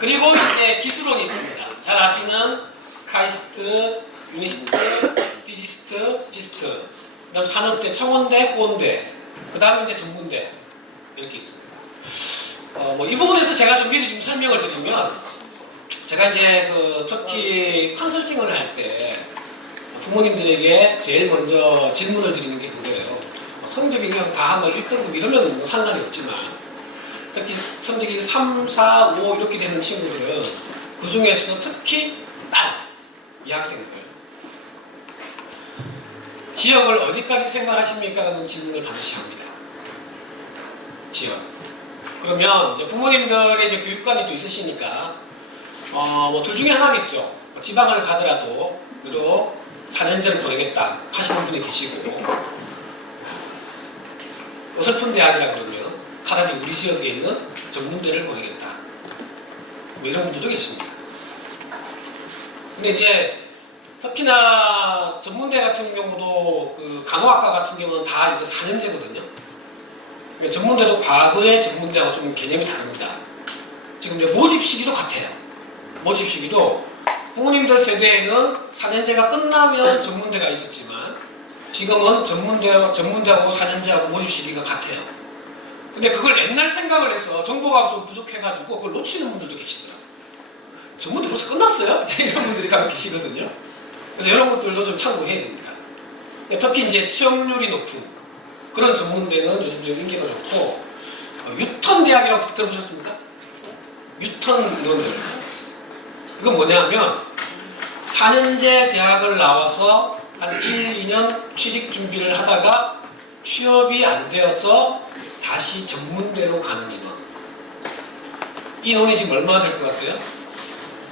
그리고 이제 기술원이 있습니다. 잘 아시는 카이스트, 유니스트, 피지스트, 지스트, 그 다음 산업대, 청원대, 고원대, 그 다음에 이제 전문대 이렇게 있습니다. 뭐 이 부분에서 제가 좀 미리 좀 설명을 드리면, 제가 이제 그 특히 컨설팅을 할 때 부모님들에게 제일 먼저 질문을 드리는 게 그거예요. 성적이 그냥 다 뭐 1등급 이러면 뭐 상관이 없지만, 특히 성적이 3, 4, 5 이렇게 되는 친구들은 그 중에서도 특히 이 학생들 지역을 어디까지 생각하십니까? 라는 질문을 반드시 합니다. 지역. 그러면 이제 부모님들의 이제 교육관이 또 있으시니까 뭐 둘 중에 하나겠죠. 지방을 가더라도 그래도 4년제를 보내겠다 하시는 분이 계시고, 어설픈 대학이라 그러면 차라리 우리 지역에 있는 전문대를 보내겠다, 뭐 이런 분들도 계십니다. 근데 이제 특히나 전문대 같은 경우도 그 간호학과 같은 경우는 다 이제 4년제거든요. 전문대도 과거의 전문대하고 좀 개념이 다릅니다. 지금 이제 모집 시기도 같아요. 모집 시기도 부모님들 세대에는 4년제가 끝나면 전문대가 있었지만, 지금은 전문대하고 4년제하고 모집 시기가 같아요. 근데 그걸 옛날 생각을 해서 정보가 좀 부족해가지고 그걸 놓치는 분들도 계시더라고요. 전문대 벌써 끝났어요? 이런 분들이 가끔 계시거든요. 그래서 이런 것들도 좀 참고해야 됩니다. 특히 이제 취업률이 높은 그런 전문대는 요즘 좀 인기가 좋고, 유턴 대학이라고 들어보셨습니까? 유턴 의원들. 이건 뭐냐면 4년제 대학을 나와서 한 1, 2년 취직 준비를 하다가 취업이 안 되어서 다시 전문대로 가는 인원. 이 인원이 지금 얼마나 될 것 같아요?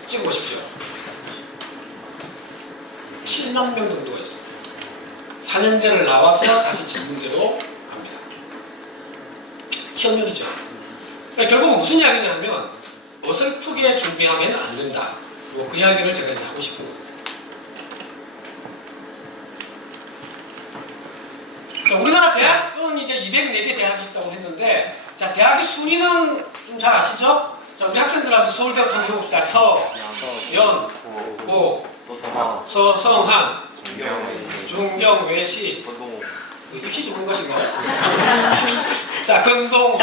찍어보십시오. 7만 명 정도가 있습니다. 4년제를 나와서 다시 전문대로 갑니다. 취업률이죠. 그러니까 결국은 무슨 이야기냐면, 어설프게 준비하면 안 된다. 뭐 그 이야기를 제가 이제 하고 싶은 겁니다. 자, 우리나라 대학은 이제 204개 대학이 있다고 했는데, 자, 대학의 순위는 좀 잘 아시죠? 자, 우리 학생들한테 서울대부터 한번 해봅시다. 서, 연, 고, 서성한, 중경, 외시, 입시 전문가신가요? 자, 금동호.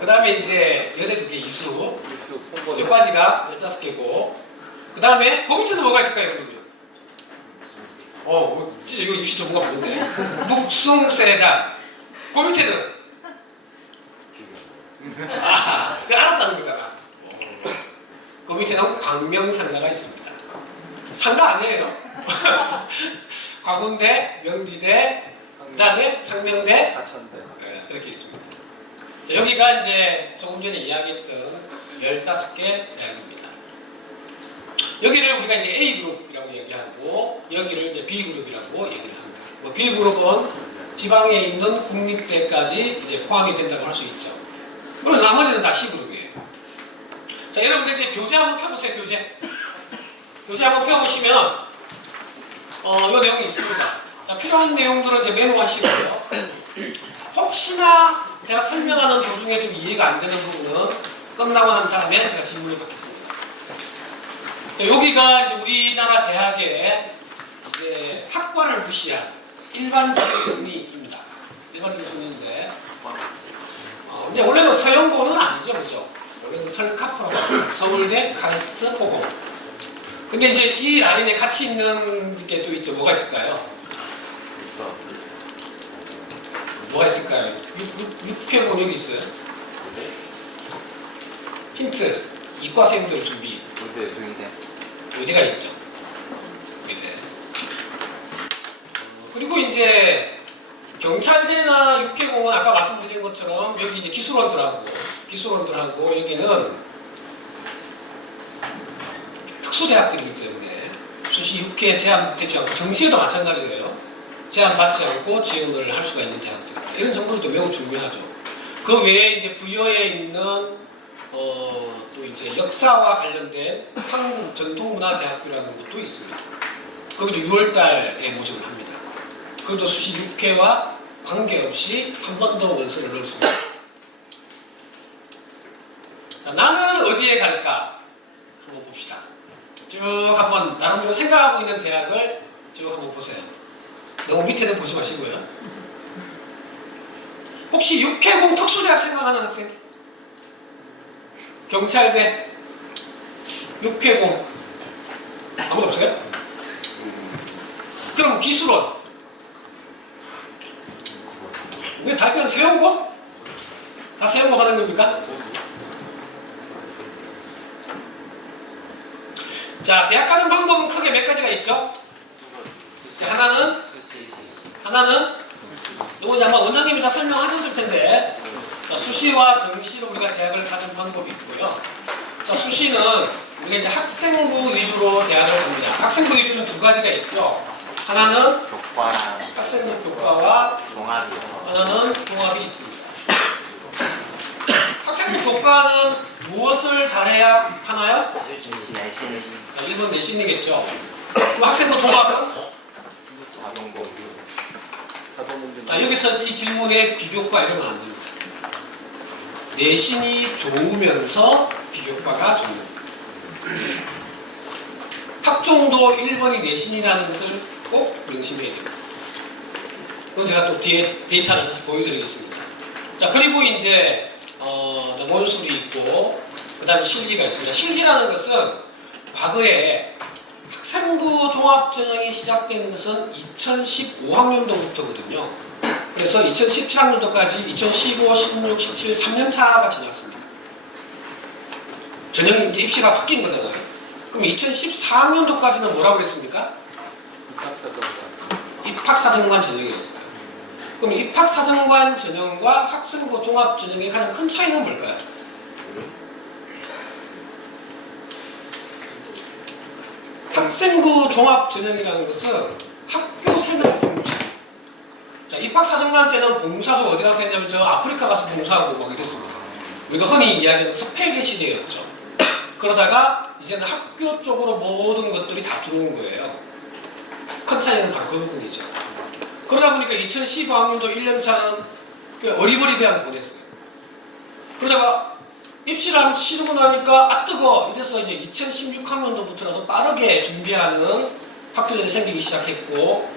그 다음에 이제 여대 2개, 이수. 여기까지가 15개고, 그 다음에 그 밑에도 뭐가 있을까요, 그러면? 진짜 이거 입시 전문가 맞는데. 북숭세단. 그 밑에는? 그거 알았다는 거잖아. 그 밑에는 광명상가가 있습니다. 상가 아니에요. 광운대, 명지대, 그 다음에 상명대, 가천대. 네, 그렇게 있습니다. 자, 여기가 이제 조금 전에 이야기했던 15개 대학입니다. 여기를 우리가 이제 A그룹이라고 얘기하고, 여기를 이제 B그룹이라고 얘기를 합니다. 뭐 B그룹은 지방에 있는 국립대까지 이제 포함이 된다고 할 수 있죠. 그리고 나머지는 다 C그룹이에요. 자, 여러분들 이제 교재 한번 펴보세요, 교재. 교재 한번 펴보시면, 요 내용이 있습니다. 자, 필요한 내용들은 이제 메모하시고요. 혹시나 제가 설명하는 도중에 좀 이해가 안 되는 부분은 끝나고 난 다음에 제가 질문을 받겠습니다. 자, 여기가 이제 우리나라 대학의 이제 학과를 무시한 일반적인 순위입니다. 일반적인 순위인데, 근데 원래는 서영고는 아니죠, 그죠? 원래는 설카프라고 합니다. 서울대, 카이스트, 호공. 근데 이제 이 라인에 같이 있는 게 또 있죠. 뭐가 있을까요? 뭐가 있을까요? 6회 번역이 있어요. 힌트. 이과생들 준비. 의대가 있죠. 의대. 그리고 이제 경찰대나 육해공은 아까 말씀드린 것처럼 여기 이제 기술원들하고 여기는 특수대학들이기 때문에 수시 6회 제한되지 않고, 정시에도 마찬가지예요. 제한받지 않고 지원을 할 수가 있는 대학들. 이런 정보들도 매우 중요하죠. 그 외에 이제 부여에 있는 또 이제 역사와 관련된 한국 전통문화대학교라는 것도 있습니다. 거기도 6월달에 모집을 합니다. 그것도 수시 6회와 관계없이 한 번 더 원서를 넣을 수 있습니다. 자, 나는 어디에 갈까? 한번 봅시다. 쭉 한번 나름대로 생각하고 있는 대학을 쭉 한번 보세요. 너무 밑에는 보지 마시고요. 혹시 육해공 특수대학 생각하는 학생? 경찰대, 육해공 아무도 없어요? 그럼 기술원 왜 다 그냥 세운고? 다 세운고 하는 겁니까? 자, 대학 가는 방법은 크게 몇 가지가 있죠? 하나는 누군지 아마 원장님이 다 설명하셨을 텐데, 자, 수시와 정시로 우리가 대학을 가는 방법이 있고요. 자, 수시는 우리가 이제 학생부 위주로 대학을 갑니다. 학생부 위주는 두 가지가 있죠. 하나는 학생부 교과와 하나는 종합이 있습니다. 학생부 교과는 무엇을 잘해야 하나요? 자, 1번 내신이겠죠. 그럼 학생부 종합은? 자, 여기서 이 질문에 비교과 이러면 안 됩니다. 내신이 좋으면서 비교과가 좋은. 학종도 1번이 내신이라는 것을 꼭 명심해야 됩니다. 그건 제가 또 뒤에 데이터를 다시 보여드리겠습니다. 자, 그리고 이제 논술이 있고 그 다음에 실기가 있습니다. 실기라는 것은 과거에 학생부 종합전형이 시작된 것은 2015학년도부터거든요. 그래서 2017학년도까지 2015, 16, 17, 3년차가 지났습니다. 전형이 이제 입시가 바뀐 거잖아요. 그럼 2014학년도까지는 뭐라고 그랬습니까? 입학사정관 전형이었어요. 그럼 입학사정관 전형과 학생부 종합 전형의 가장 큰 차이는 뭘까요? 학생부 종합 전형이라는 것은 학교 생활 중심. 자, 입학사정관 때는 봉사도 어디 가서 했냐면 저 아프리카 가서 봉사하고 막 이랬습니다. 우리가 흔히 이야기하는 스펙의 시대였죠. 그러다가 이제는 학교 쪽으로 모든 것들이 다 들어온 거예요. 큰 차이는 바로 그 부분이죠. 그러다 보니까 2015학년도 1년차는 어리버리 대학을 보냈어요. 그러다가 입시를 치르고 나니까 아 뜨거 이래서 이제 2016학년도부터라도 빠르게 준비하는 학교들이 생기기 시작했고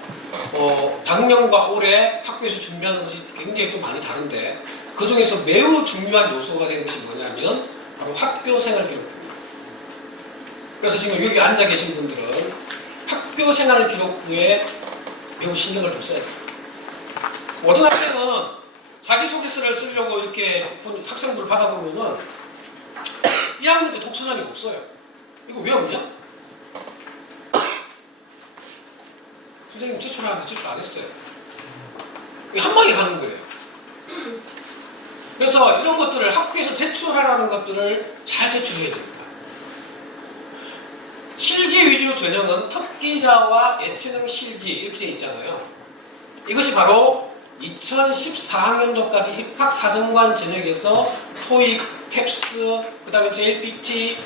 작년과 올해 학교에서 준비하는 것이 굉장히 또 많이 다른데 그 중에서 매우 중요한 요소가 된 것이 뭐냐면 바로 학교생활 기록부입니다. 그래서 지금 여기 앉아 계신 분들은 학교생활 기록부에 매우 신경을 좀 써야 돼요. 어떤 학생은 자기소개서를 쓰려고 이렇게 학생들 받아보면은 1학년 때 독서장이 없어요. 이거 왜 없냐? 선생님 제출하는데 제출 안 했어요. 한 방에 가는 거예요. 그래서 이런 것들을 학교에서 제출하라는 것들을 잘 제출해야 됩니다. 실기 위주 전형은 특기자와 예체능 실기 이렇게 되어 있잖아요. 이것이 바로 2014학년도까지 입학사정관 전형에서 토익, 탭스, 그 다음에 JLPT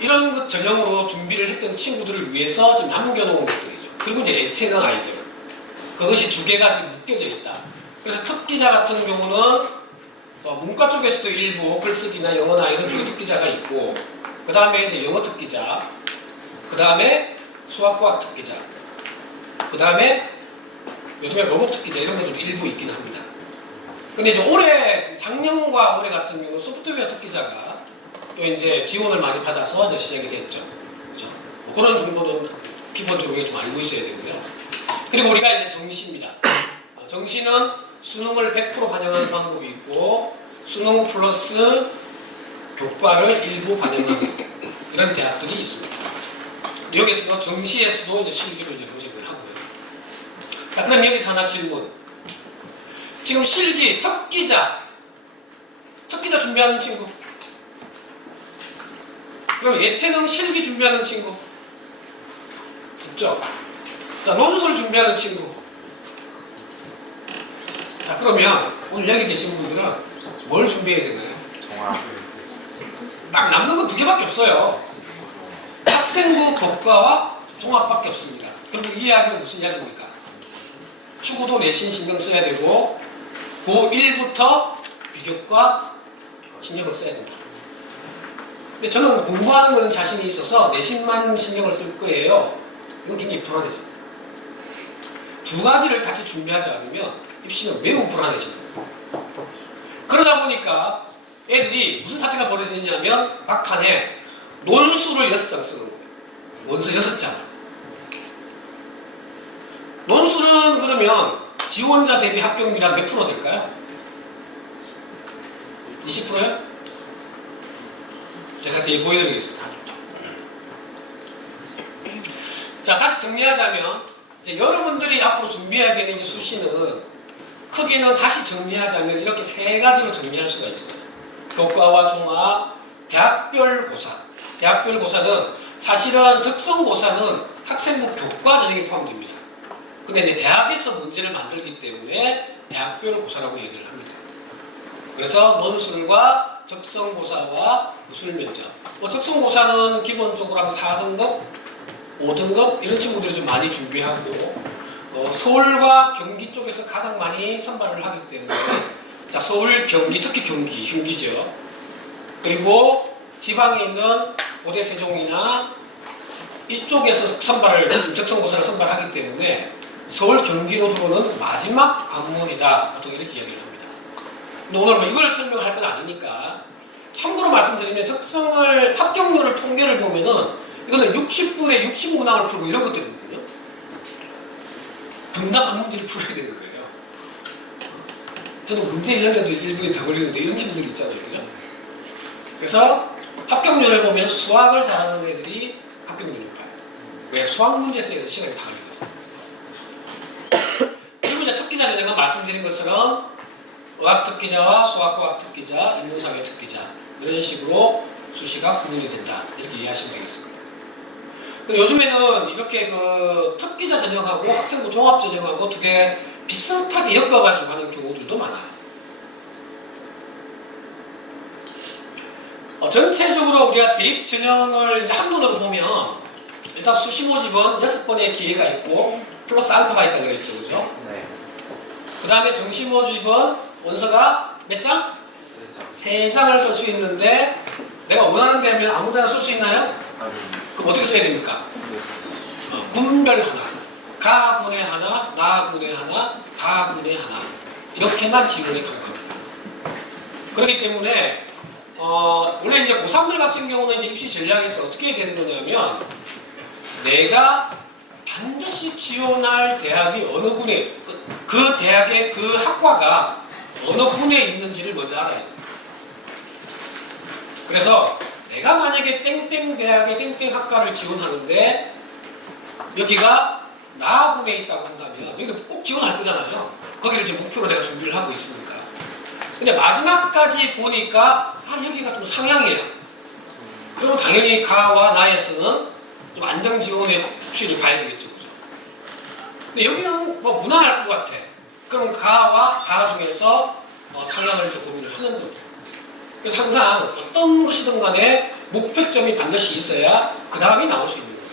이런 것 전형으로 준비를 했던 친구들을 위해서 지금 남겨놓은 것들이죠. 그리고 이제 예체능 아이들 그것이 두 개가 지금 묶여져 있다. 그래서 특기자 같은 경우는 문과 쪽에서도 일부 글쓰기나 영어나 이런 쪽에 특기자가 있고 그 다음에 이제 영어 특기자 그 다음에 수학과학 특기자 그 다음에 요즘에 로봇 특기자 이런 것들도 일부 있긴 합니다. 근데 이제 올해 작년과 올해 같은 경우는 소프트웨어 특기자가 또 이제 지원을 많이 받아서 이제 시작이 됐죠. 그렇죠? 뭐 그런 정도는 기본적으로 좀 알고 있어야 되고요. 그리고 우리가 이제 정시입니다. 정시는 수능을 100% 반영하는 방법이 있고 수능 플러스 교과를 일부 반영하는 이런 대학들이 있습니다. 여기서 정시에서도 이제 실기를 이제 모집을 하고요. 자, 그럼 여기서 하나 질문. 지금 실기, 특기자 준비하는 친구. 그럼 예체능 실기 준비하는 친구. 있죠? 자, 논술 준비하는 친구. 자, 그러면 오늘 여기 계신 분들은 뭘 준비해야 되나요? 종합. 딱 남는 건 두 개밖에 없어요. 학생부 교과와 종합밖에 없습니다. 그럼 이 이야기는 무슨 이야기입니까? 추구도 내신 신경 써야 되고 고1부터 비교과 신경을 써야 됩니다. 근데 저는 공부하는 건 자신이 있어서 내신만 신경을 쓸 거예요. 이건 굉장히 불안해집니다. 두 가지를 같이 준비하지 않으면 입시는 매우 불안해집니다. 그러다 보니까 애들이 무슨 사태가 벌어지냐면 막판에 논술을 6장 쓰는 거예요. 원서 6장. 논술은 그러면 지원자 대비 합격률이 몇 프로 될까요? 20%요? 제가 뒤에 보여드리겠습니다. 자, 다시 정리하자면 이제 여러분들이 앞으로 준비해야 되는 이제 수시는 크기는 다시 정리하자면 이렇게 세 가지로 정리할 수가 있어요. 교과와 종합, 대학별 고사. 대학별 고사는 사실은 적성고사는 학생부 교과 전형이 포함됩니다. 근데 이제 대학에서 문제를 만들기 때문에 대학별 고사라고 얘기를 합니다. 그래서 논술과 적성고사와 무술면접. 적성고사는 기본적으로 한 4등급, 5등급 이런 친구들이 좀 많이 준비하고 서울과 경기 쪽에서 가장 많이 선발을 하기 때문에 자, 서울, 경기, 특히 경기, 흉기죠. 그리고 지방에 있는 고대 세종이나 이쪽에서 선발을 적성고사를 선발하기 때문에 서울, 경기로 들어오는 마지막 관문이다. 보통 이렇게 이야기를 합니다. 근데 오늘 뭐 이걸 설명할 건 아니니까 참고로 말씀드리면 적성을 합격률을 통계를 보면은 이거는 60분에 60문항을 풀고 이런 것들이거든요. 분당 관문들이 풀어야 되는 거예요. 저는 문제 1년에도 1분이 더 걸리는데 이런 친구들이 있잖아요. 그죠? 그래서 합격률을 보면 수학을 잘하는 애들이 합격률이 높아요. 왜? 수학 문제 써야 시간이 다릅니다. 그리고 이제 특기자 전형은 말씀드린 것처럼 의학특기자와 수학과학 특기자, 인문사회 특기자 이런 식으로 수시가 구분이 된다. 이렇게 이해하시면 되겠습니다. 근데 요즘에는 이렇게 그 특기자 전형하고 학생부 종합 전형하고 두 개 비슷하게 엮어가지고 하는 경우들도 많아요. 전체적으로 우리가 대입 전형을 이제 한눈으로 보면 일단 수시 모집은 6번의 기회가 있고 플러스 알파가 있다고 그랬죠. 그죠? 네. 그 다음에 정시 모집은 원서가 몇 장? 3장을 쓸 수 있는데 내가 원하는 데면 아무데나 쓸 수 있나요? 그럼 어떻게 써야 됩니까? 군별 하나, 가군에 하나, 나군에 하나, 다군에 하나 이렇게만 지원이 가능합니다. 그렇기 때문에 원래 이제 고3들 같은 경우는 이제 입시 전략에서 어떻게 되는 거냐면 내가 반드시 지원할 대학이 어느 군에 그 대학의 그 학과가 어느 군에 있는지를 먼저 알아야 돼요. 그래서 내가 만약에 땡땡 대학의 땡땡 학과를 지원하는데 여기가 나군에 있다고 한다면 여기는 꼭 지원할 거잖아요. 거기를 지금 목표로 내가 준비를 하고 있으니까. 근데 마지막까지 보니까 여기가 좀 상향이에요. 그러면 당연히 가와 나에서는 좀 안정 지원의 수시를 봐야 되겠죠. 그죠? 근데 여기는 뭐 무난할 것 같아. 그럼 가와 다 중에서 상향을 좀 고민을 하는 거죠. 그래서 항상 어떤 것이든 간에 목표점이 반드시 있어야 그 다음이 나올 수 있는 거예요.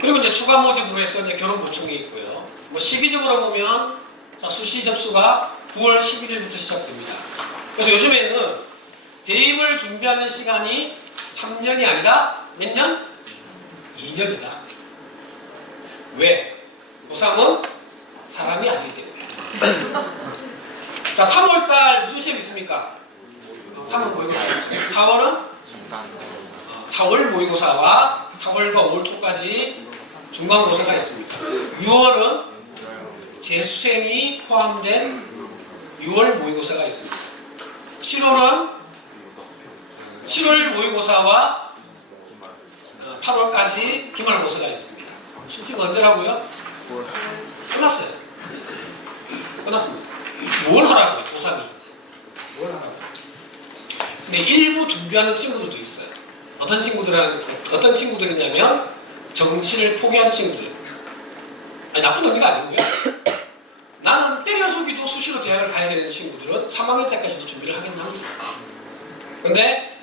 그리고 이제 추가 모집으로 해서 이제 결혼 보충이 있고요. 뭐 시기적으로 보면 수시 접수가 9월 11일부터 시작됩니다. 그래서 요즘에는 대입을 준비하는 시간이 3년이 아니라 몇 년? 2년이다. 왜? 고3은 사람이 아니기 때문에. 자, 3월달 무슨 시험 있습니까? 3월 모의고사. 4월은? 4월 모의고사와 4월과 5월 초까지 중간고사가 있습니다. 6월은 재수생이 포함된 6월 모의고사가 있습니다. 7월은 7월 모의고사와 8월까지 기말고사가 있습니다. 수시가 언제라고요? 끝났어요. 끝났습니다. 뭘 하라고, 고3이. 뭘 하라고. 근데 일부 준비하는 친구들도 있어요. 어떤 친구들이냐면 정치를 포기한 친구들. 아니, 나쁜 의미가 아니고요. 나는 때려주기도 수시로 대학을 가야 되는 친구들은 3학년 때까지도 준비를 하긴 합니다. 근데